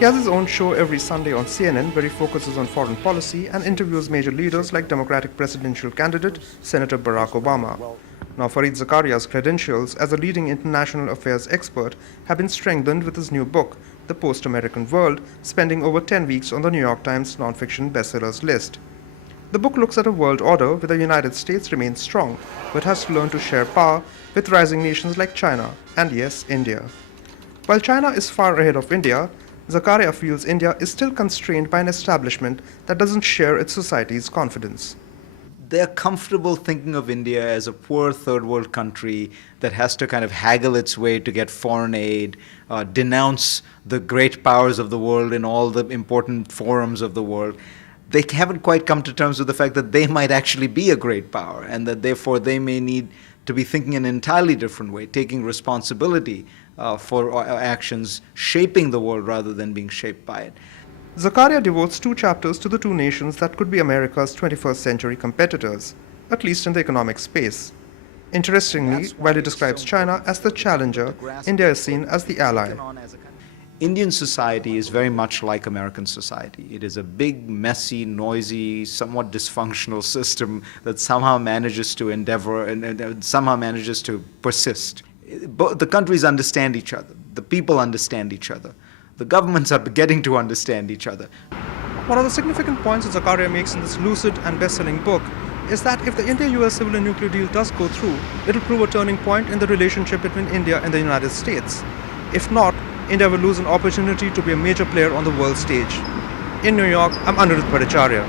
He has his own show every Sunday on CNN where he focuses on foreign policy and interviews major leaders like Democratic presidential candidate Senator Barack Obama. Now, Fareed Zakaria's credentials as a leading international affairs expert have been strengthened with his new book, The Post-American World, spending over 10 weeks on the New York Times nonfiction bestsellers list. The book looks at a world order where the United States remains strong, but has to learn to share power with rising nations like China and, yes, India. While China is far ahead of India, Zakaria feels India is still constrained by an establishment that doesn't share its society's confidence. They're comfortable thinking of India as a poor third world country that has to kind of haggle its way to get foreign aid, denounce the great powers of the world in all the important forums of the world. They haven't quite come to terms with the fact that they might actually be a great power and that therefore they may need to be thinking in an entirely different way, taking responsibility for actions shaping the world rather than being shaped by it. Zakaria devotes 2 chapters to the 2 nations that could be America's 21st century competitors, at least in the economic space. Interestingly, while he describes China as the challenger, India is seen as the ally. Indian society is very much like American society. It is a big, messy, noisy, somewhat dysfunctional system that somehow manages to endeavor and somehow manages to persist. The countries understand each other. The people understand each other. The governments are beginning to understand each other. One of the significant points that Zakaria makes in this lucid and best-selling book is that if the India-US civil and nuclear deal does go through, it will prove a turning point in the relationship between India and the United States. If not, India will lose an opportunity to be a major player on the world stage. In New York, I'm Fareed Zakaria.